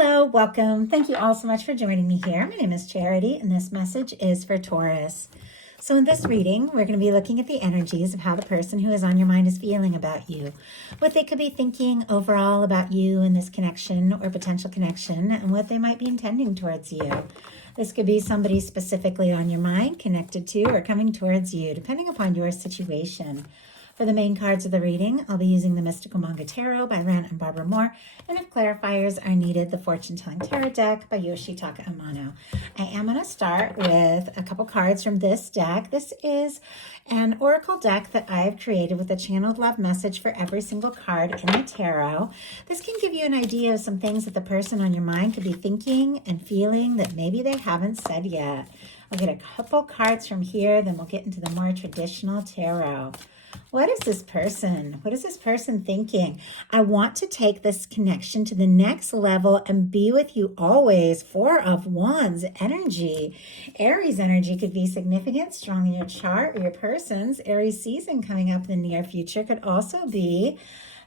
Hello, welcome. Thank you all so much for joining me here. My name is Charity, and this message is for Taurus. So in this reading, we're going to be looking at the energies of how the person who is on your mind is feeling about you, what they could be thinking overall about you and this connection or potential connection, and what they might be intending towards you. This could be somebody specifically on your mind, connected to, or coming towards you, depending upon your situation. For the main cards of the reading, I'll be using the Mystical Manga Tarot by Ren and Barbara Moore, and if clarifiers are needed, the Fortune Telling Tarot deck by Yoshitaka Amano. I am going to start with a couple cards from this deck. This is an oracle deck that I've created with a channeled love message for every single card in the tarot. This can give you an idea of some things that the person on your mind could be thinking and feeling that maybe they haven't said yet. I'll get a couple cards from here, then we'll get into the more traditional tarot. What is this person? What is this person thinking? I want to take this connection to the next level and be with you always. Four of Wands energy. Aries energy could be significant, strong in your chart or your person's. Aries season coming up in the near future could also be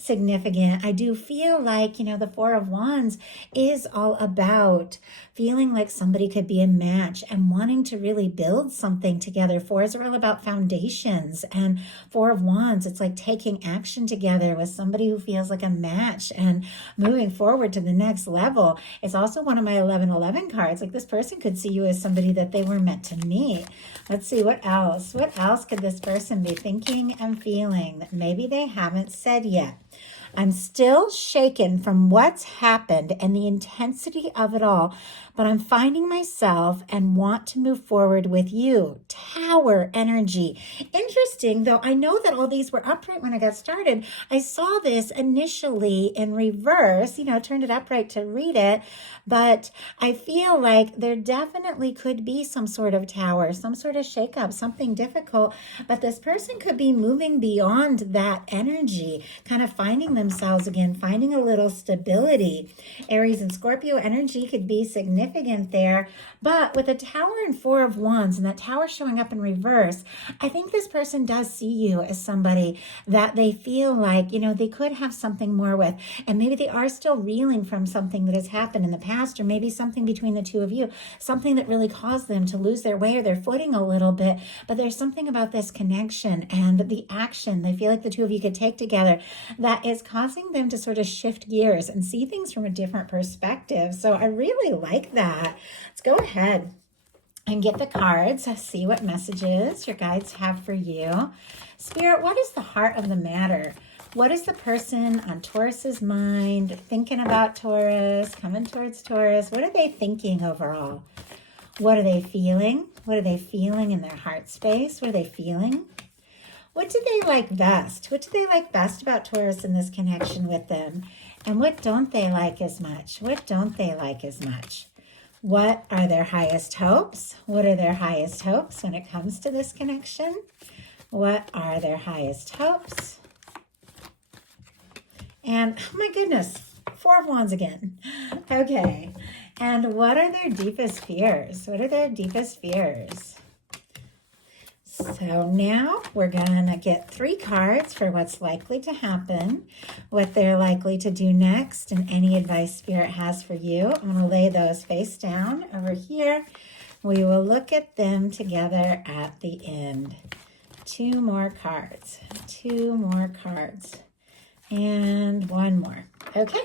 significant. I do feel like, the Four of Wands is all about feeling like somebody could be a match and wanting to really build something together. Fours are all about foundations, and Four of Wands, it's like taking action together with somebody who feels like a match and moving forward to the next level. It's also one of my 1111 cards. Like, this person could see you as somebody that they were meant to meet. Let's see, what else? What else could this person be thinking and feeling that maybe they haven't said yet? I'm still shaken from what's happened and the intensity of it all, but I'm finding myself and want to move forward with you. Tower energy. Interesting, though I know that all these were upright when I got started. I saw this initially in reverse, turned it upright to read it, but I feel like there definitely could be some sort of tower, some sort of shakeup, something difficult, but this person could be moving beyond that energy, kind of finding themselves again, finding a little stability. Aries and Scorpio energy could be significant there, but with a tower and Four of Wands and that tower showing up in reverse, I think this person does see you as somebody that they feel like, they could have something more with, and maybe they are still reeling from something that has happened in the past, or maybe something between the two of you, something that really caused them to lose their way or their footing a little bit. But there's something about this connection and the action they feel like the two of you could take together that is causing them to sort of shift gears and see things from a different perspective. So I really like that. Let's go ahead and get the cards, see what messages your guides have for you. Spirit, what is the heart of the matter? What is the person on Taurus's mind thinking about Taurus, coming towards Taurus? What are they thinking overall? What are they feeling? What are they feeling in their heart space? What are they feeling? What do they like best? What do they like best about Taurus in this connection with them? And what don't they like as much? What don't they like as much? What are their highest hopes? What are their highest hopes when it comes to this connection? What are their highest hopes? And, oh my goodness, Four of Wands again. Okay. And what are their deepest fears? What are their deepest fears? So now we're going to get 3 cards for what's likely to happen, what they're likely to do next, and any advice Spirit has for you. I'm going to lay those face down over here. We will look at them together at the end. 2 more cards. 2 more cards. And 1 more. Okay.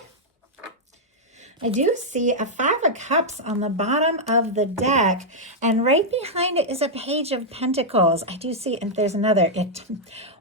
I do see a 5 of Cups on the bottom of the deck, and right behind it is a Page of Pentacles. I do see, and there's another,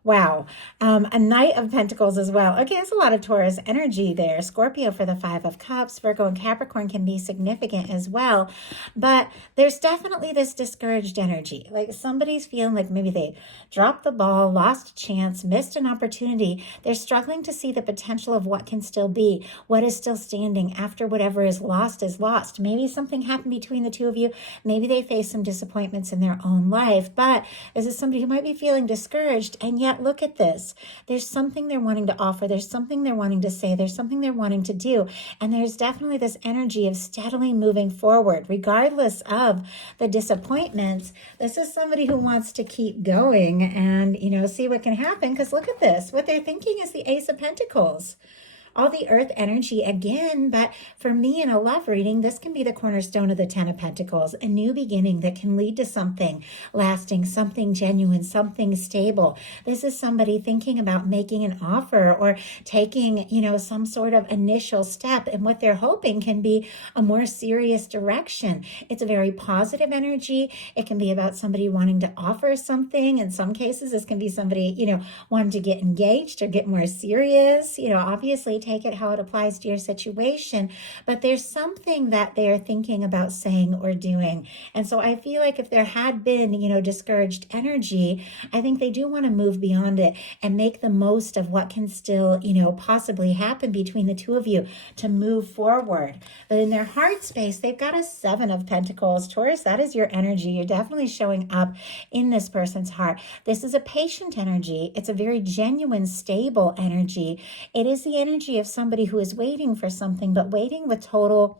wow, a Knight of Pentacles as well. Okay, there's a lot of Taurus energy there. Scorpio for the 5 of Cups. Virgo and Capricorn can be significant as well, but there's definitely this discouraged energy. Like somebody's feeling like maybe they dropped the ball, lost a chance, missed an opportunity. They're struggling to see the potential of what can still be, what is still standing after whatever is lost is lost. Maybe something happened between the two of you. Maybe they face some disappointments in their own life, but this is somebody who might be feeling discouraged, and yet look at this. There's something they're wanting to offer. There's something they're wanting to say. There's something they're wanting to do. And there's definitely this energy of steadily moving forward, regardless of the disappointments. This is somebody who wants to keep going and, see what can happen. Because look at this. What they're thinking is the Ace of Pentacles. all the earth energy again. But for me in a love reading, this can be the cornerstone of the Ten of Pentacles, a new beginning that can lead to something lasting, something genuine, something stable. This is somebody thinking about making an offer or taking, some sort of initial step. And what they're hoping can be a more serious direction. It's a very positive energy. It can be about somebody wanting to offer something. In some cases, this can be somebody, wanting to get engaged or get more serious. Obviously take it how it applies to your situation, but there's something that they're thinking about saying or doing. And so I feel like if there had been, discouraged energy, I think they do want to move beyond it and make the most of what can still, possibly happen between the two of you to move forward. But in their heart space, they've got a Seven of Pentacles. Taurus, that is your energy. You're definitely showing up in this person's heart. This is a patient energy. It's a very genuine, stable energy. It is the energy of somebody who is waiting for something, but waiting with total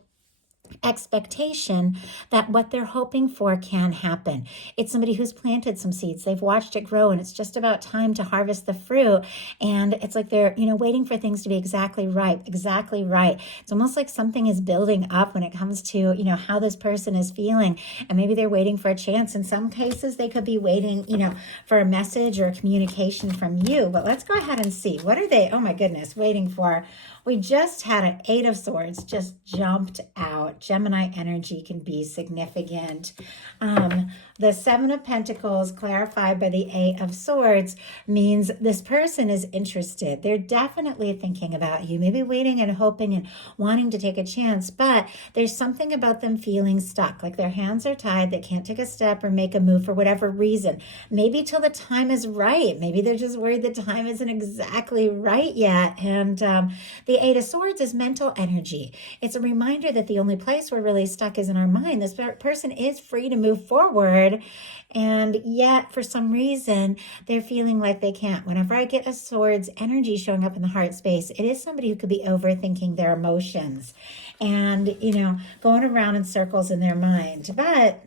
expectation that what they're hoping for can happen. It's somebody who's planted some seeds. They've watched it grow and it's just about time to harvest the fruit. And it's like they're, waiting for things to be exactly right. It's almost like something is building up when it comes to, how this person is feeling. And maybe they're waiting for a chance. In some cases, they could be waiting, for a message or a communication from you. But let's go ahead and see. What are they, oh my goodness, waiting for? We just had an Eight of Swords just jumped out. Gemini energy can be significant. The Seven of Pentacles clarified by the Eight of Swords means this person is interested. They're definitely thinking about you, maybe waiting and hoping and wanting to take a chance, but there's something about them feeling stuck, like their hands are tied. They can't take a step or make a move for whatever reason. Maybe till the time is right. Maybe they're just worried the time isn't exactly right yet. And the Eight of Swords is mental energy. It's a reminder that the only place we're really stuck is in our mind. This person is free to move forward, and yet for some reason they're feeling like they can't. Whenever I get a Swords energy showing up in the heart space, it is somebody who could be overthinking their emotions and, going around in circles in their mind. But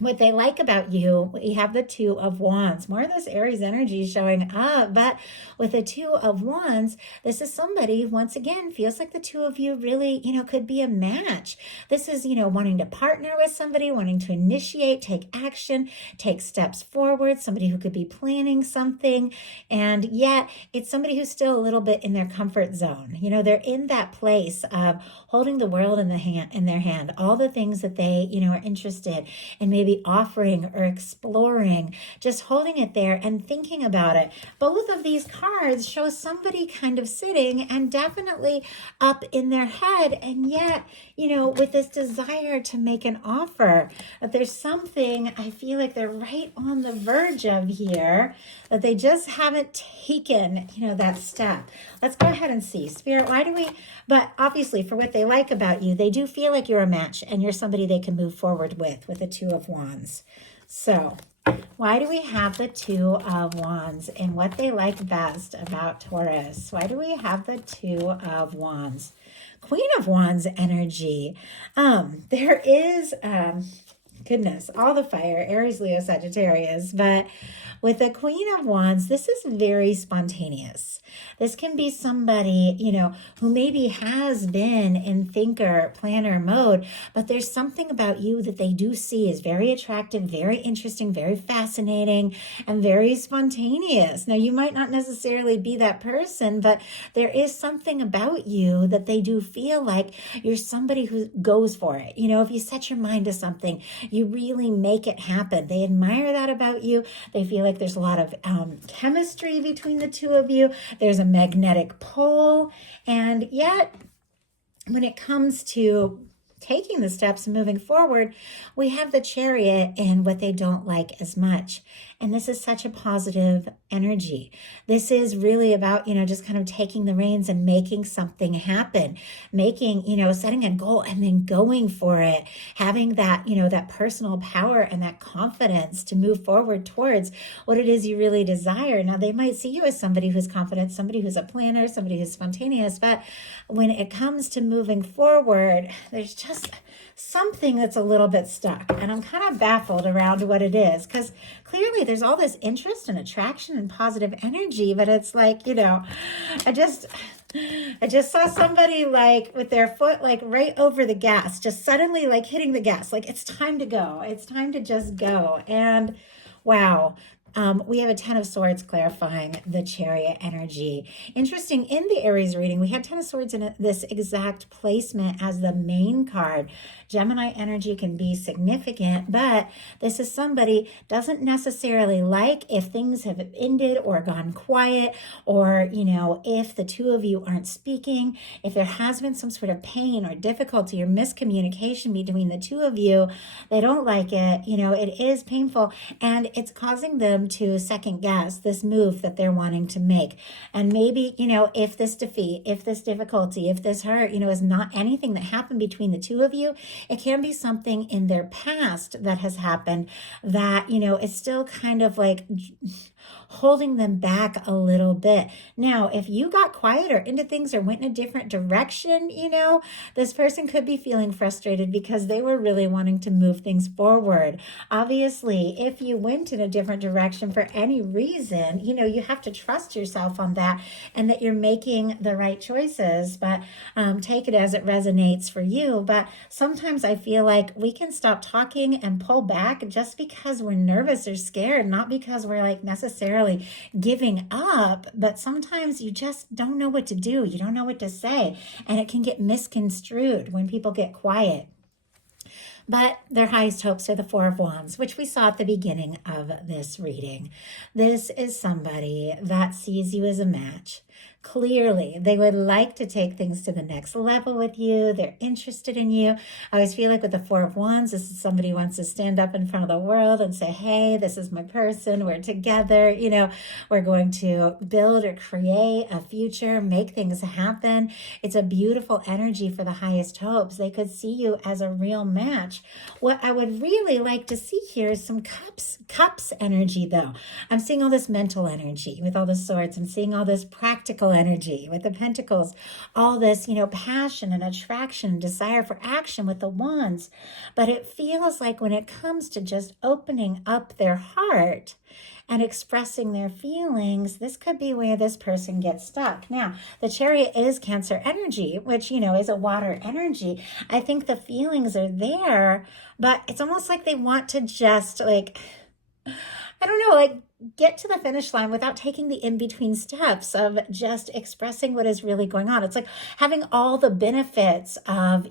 what they like about you, we have the Two of Wands. More of this Aries energy showing up, but with the Two of Wands, this is somebody who, once again, feels like the two of you really, could be a match. This is, wanting to partner with somebody, wanting to initiate, take action, take steps forward, somebody who could be planning something, and yet it's somebody who's still a little bit in their comfort zone. They're in that place of holding the world in their hand, all the things that they, are interested in, maybe offering or exploring, just holding it there and thinking about it. Both of these cards show somebody kind of sitting and definitely up in their head, and yet, with this desire to make an offer. That there's something I feel like they're right on the verge of here, that they just haven't taken, that step. Let's go ahead and see. Spirit, but obviously for what they like about you, they do feel like you're a match and you're somebody they can move forward with the Two of Wands. So why do we have the Two of Wands and what they like best about Taurus? Why do we have the Two of Wands? Queen of Wands energy. There is, goodness, all the fire, Aries, Leo, Sagittarius, but with the Queen of Wands, this is very spontaneous. This can be somebody, who maybe has been in thinker, planner mode, but there's something about you that they do see is very attractive, very interesting, very fascinating, and very spontaneous. Now, you might not necessarily be that person, but there is something about you that they do feel like you're somebody who goes for it. If you set your mind to something, you really make it happen. They admire that about you. They feel like there's a lot of chemistry between the two of you. There's a magnetic pull. And yet, when it comes to taking the steps and moving forward, we have the Chariot and what they don't like as much. And this is such a positive energy. This is really about, just kind of taking the reins and making something happen, setting a goal and then going for it, having that, that personal power and that confidence to move forward towards what it is you really desire. Now, they might see you as somebody who's confident, somebody who's a planner, somebody who's spontaneous, but when it comes to moving forward, there's just something that's a little bit stuck. And I'm kind of baffled around what it is, because clearly there's all this interest and attraction and positive energy, but it's like, I just saw somebody like with their foot like right over the gas, just suddenly like hitting the gas. Like it's time to go. It's time to just go. And wow. We have a Ten of Swords clarifying the Chariot energy. Interesting, in the Aries reading, we had Ten of Swords in this exact placement as the main card. Gemini energy can be significant, but this is somebody doesn't necessarily like if things have ended or gone quiet, or, if the two of you aren't speaking, if there has been some sort of pain or difficulty or miscommunication between the two of you, they don't like it. It is painful, and it's causing them to second guess this move that they're wanting to make. And maybe, if this defeat, if this difficulty, if this hurt, is not anything that happened between the two of you, it can be something in their past that has happened that, is still kind of like holding them back a little bit. Now, if you got quiet or into things or went in a different direction, this person could be feeling frustrated because they were really wanting to move things forward. Obviously, if you went in a different direction for any reason, you have to trust yourself on that and that you're making the right choices, but take it as it resonates for you. But sometimes I feel like we can stop talking and pull back just because we're nervous or scared, not because we're like necessarily giving up, but sometimes you just don't know what to do. You don't know what to say, and it can get misconstrued when people get quiet. But their highest hopes are the Four of Wands, which we saw at the beginning of this reading. This is somebody that sees you as a match. Clearly, they would like to take things to the next level with you. They're interested in you. I always feel like with the Four of Wands, this is somebody who wants to stand up in front of the world and say, hey, this is my person. We're together. We're going to build or create a future, make things happen. It's a beautiful energy for the highest hopes. They could see you as a real match. What I would really like to see here is some cups energy, though. I'm seeing all this mental energy with all the swords. I'm seeing all this practical energy with the pentacles, all this, passion and attraction, desire for action with the wands. But it feels like when it comes to just opening up their heart and expressing their feelings, this could be where this person gets stuck. Now, the Chariot is Cancer energy, which, is a water energy. I think the feelings are there, but it's almost like they want to just get to the finish line without taking the in-between steps of just expressing what is really going on. It's like having all the benefits of,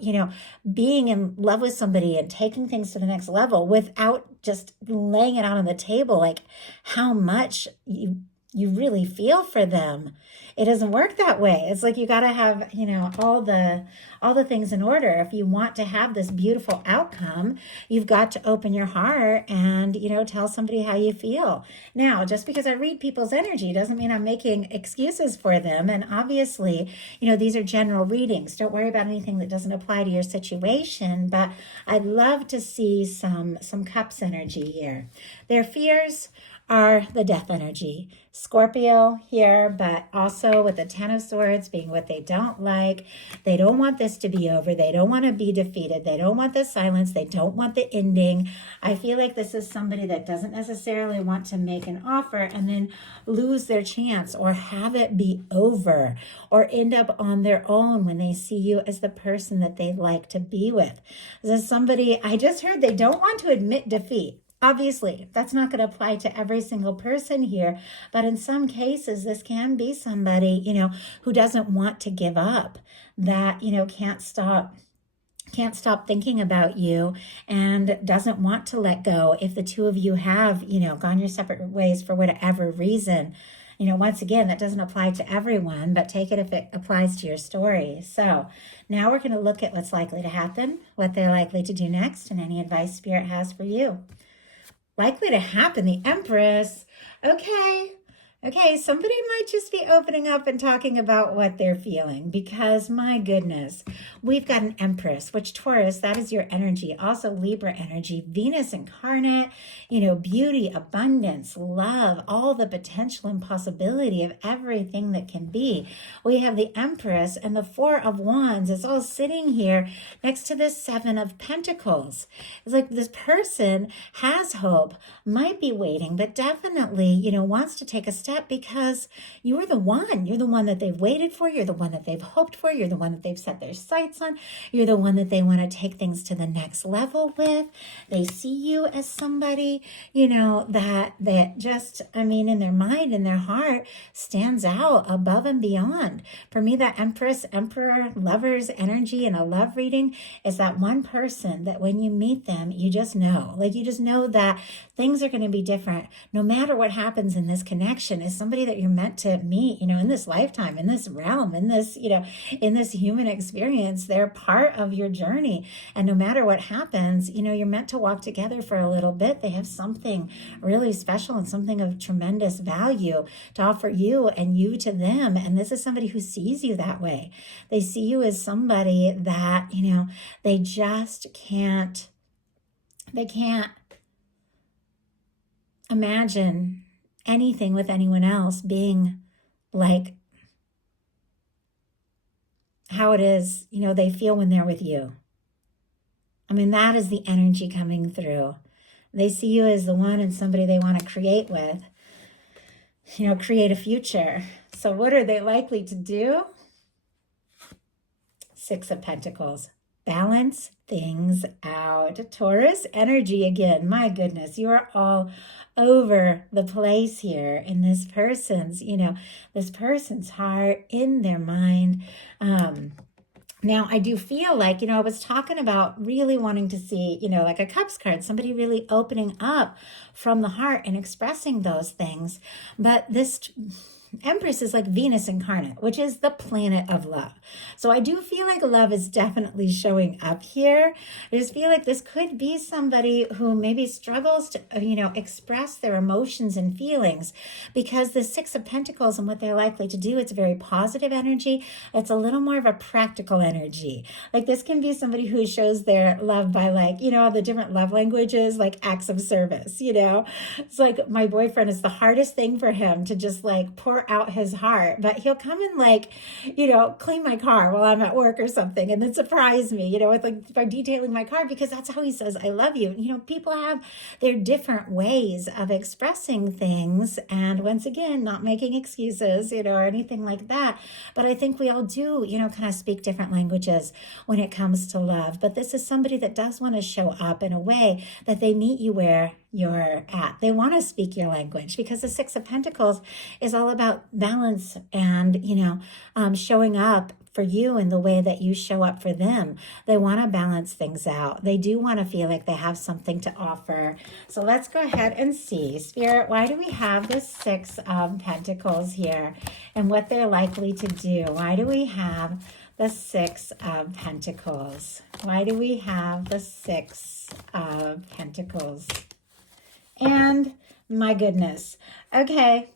being in love with somebody and taking things to the next level without just laying it out on the table, like how much you really feel for them. It doesn't work that way. It's like you got to have, all the things in order. If you want to have this beautiful outcome, you've got to open your heart and, tell somebody how you feel. Now, just because I read people's energy doesn't mean I'm making excuses for them. And obviously, these are general readings. Don't worry about anything that doesn't apply to your situation, but I'd love to see some cups energy here. Their fears are the death energy. Scorpio here, but also with the Ten of Swords being what they don't like. They don't want this to be over. They don't want to be defeated. They don't want the silence. They don't want the ending. I feel like this is somebody that doesn't necessarily want to make an offer and then lose their chance or have it be over or end up on their own when they see you as the person that they like to be with. This is somebody, I just heard they don't want to admit defeat. Obviously, that's not going to apply to every single person here, but in some cases, this can be somebody, who doesn't want to give up, that, can't stop thinking about you and doesn't want to let go if the two of you have, gone your separate ways for whatever reason. Once again, that doesn't apply to everyone, but take it if it applies to your story. So now we're going to look at what's likely to happen, what they're likely to do next, and any advice Spirit has for you. Likely to happen, the Empress. Okay, somebody might just be opening up and talking about what they're feeling because, my goodness, we've got an Empress, which Taurus, that is your energy. Also Libra energy, Venus incarnate, beauty, abundance, love, all the potential and possibility of everything that can be. We have the Empress and the Four of Wands. It's all sitting here next to the Seven of Pentacles. It's like this person has hope, might be waiting, but definitely, wants to take a step step because you're the one. You're the one that they've waited for. You're the one that they've hoped for. You're the one that they've set their sights on. You're the one that they want to take things to the next level with. They see you as somebody, that just, in their mind, in their heart, stands out above and beyond. For me, that Empress, Emperor, Lovers energy in a love reading is that one person that when you meet them, you just know. Like, you just know that things are going to be different no matter what happens in this connection. Is somebody that you're meant to meet, in this lifetime, in this realm, in this, in this human experience. They're part of your journey. And no matter what happens, you're meant to walk together for a little bit. They have something really special and something of tremendous value to offer you and you to them. And this is somebody who sees you that way. They see you as somebody that, they just can't imagine anything with anyone else being like how it is, they feel when they're with you. That is the energy coming through. They see you as the one and somebody they want to create with, create a future. So what are they likely to do? Six of Pentacles. Balance things out. Taurus energy again. My goodness, you are all over the place here in this person's, this person's heart, in their mind. Now, I do feel like, I was talking about really wanting to see, like a Cups card, somebody really opening up from the heart and expressing those things. But this Empress is like Venus incarnate, which is the planet of love. So I do feel like love is definitely showing up here. I just feel like this could be somebody who maybe struggles to, express their emotions and feelings, because the Six of Pentacles and what they're likely to do, it's very positive energy. It's a little more of a practical energy. Like, this can be somebody who shows their love by, like, the different love languages, like acts of service, It's like, my boyfriend is the hardest thing for him to just like pour out his heart, but he'll come and like, clean my car while I'm at work or something, and then surprise me, with like by detailing my car, because that's how he says I love you. People have their different ways of expressing things, and once again, not making excuses, or anything like that. But I think we all do, kind of speak different languages when it comes to love. But this is somebody that does want to show up in a way that they meet you where you're at. They want to speak your language, because the Six of Pentacles is all about balance and, showing up for you in the way that you show up for them. They want to balance things out. They do want to feel like they have something to offer. So let's go ahead and see. Spirit, why do we have the Six of Pentacles here and what they're likely to do? Why do we have the Six of Pentacles? Why do we have the Six of Pentacles? And my goodness. Okay.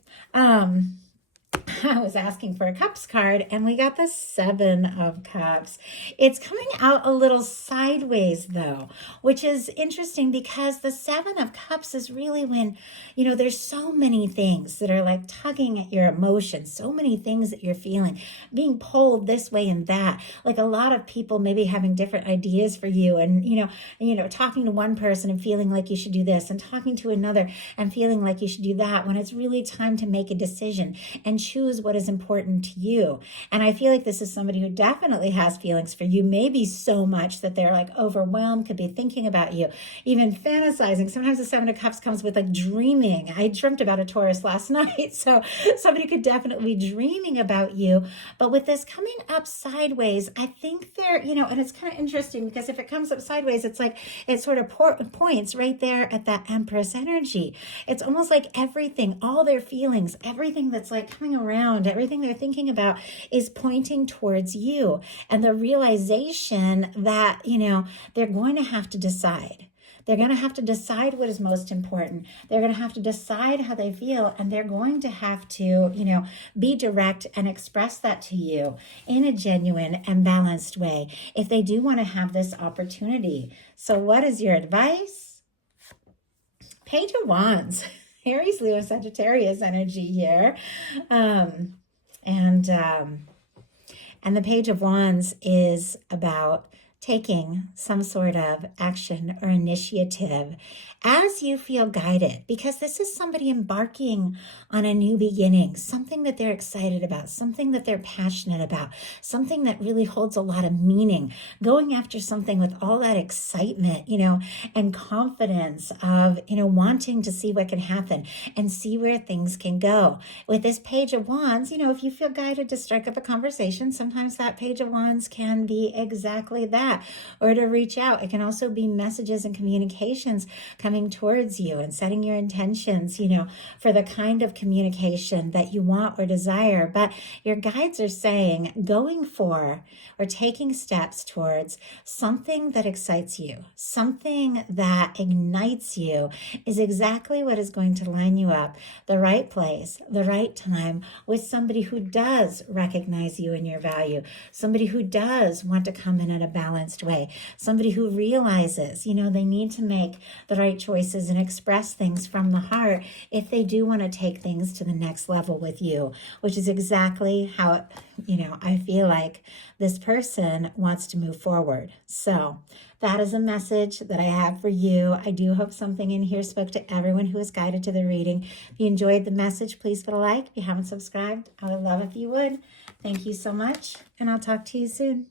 I was asking for a Cups card and we got the Seven of Cups. It's coming out a little sideways though, which is interesting, because the Seven of Cups is really when, there's so many things that are like tugging at your emotions, so many things that you're feeling, being pulled this way and that. Like, a lot of people maybe having different ideas for you, and, talking to one person and feeling like you should do this, and talking to another and feeling like you should do that, when it's really time to make a decision and choose what is important to you. And I feel like this is somebody who definitely has feelings for you, maybe so much that they're like overwhelmed, could be thinking about you, even fantasizing. Sometimes the Seven of Cups comes with like dreaming. I dreamt about a Taurus last night. So somebody could definitely be dreaming about you. But with this coming up sideways, I think they're, and it's kind of interesting, because if it comes up sideways, it's like, it sort of points right there at that Empress energy. It's almost like everything, all their feelings, everything that's like coming around, everything they're thinking about is pointing towards you, and the realization that, they're going to have to decide. They're going to have to decide what is most important. They're going to have to decide how they feel, and they're going to have to, be direct and express that to you in a genuine and balanced way if they do want to have this opportunity. So what is your advice? Page of Wands. Aries, Leo, Sagittarius energy here. And the Page of Wands is about taking some sort of action or initiative as you feel guided, because this is somebody embarking on a new beginning, something that they're excited about, something that they're passionate about, something that really holds a lot of meaning, going after something with all that excitement, and confidence of, wanting to see what can happen and see where things can go. With this Page of Wands, if you feel guided to strike up a conversation, sometimes that Page of Wands can be exactly that, or to reach out. It can also be messages and communications coming towards you and setting your intentions, for the kind of communication that you want or desire. But your guides are saying going for or taking steps towards something that excites you, something that ignites you, is exactly what is going to line you up, the right place, the right time, with somebody who does recognize you and your value, somebody who does want to come in a balanced way, somebody who realizes, they need to make the right choices and express things from the heart if they do want to take things to the next level with you, which is exactly how, I feel like this person wants to move forward. So that is a message that I have for you. I do hope something in here spoke to everyone who was guided to the reading. If you enjoyed the message, please put a like. If you haven't subscribed, I would love if you would. Thank you so much, and I'll talk to you soon.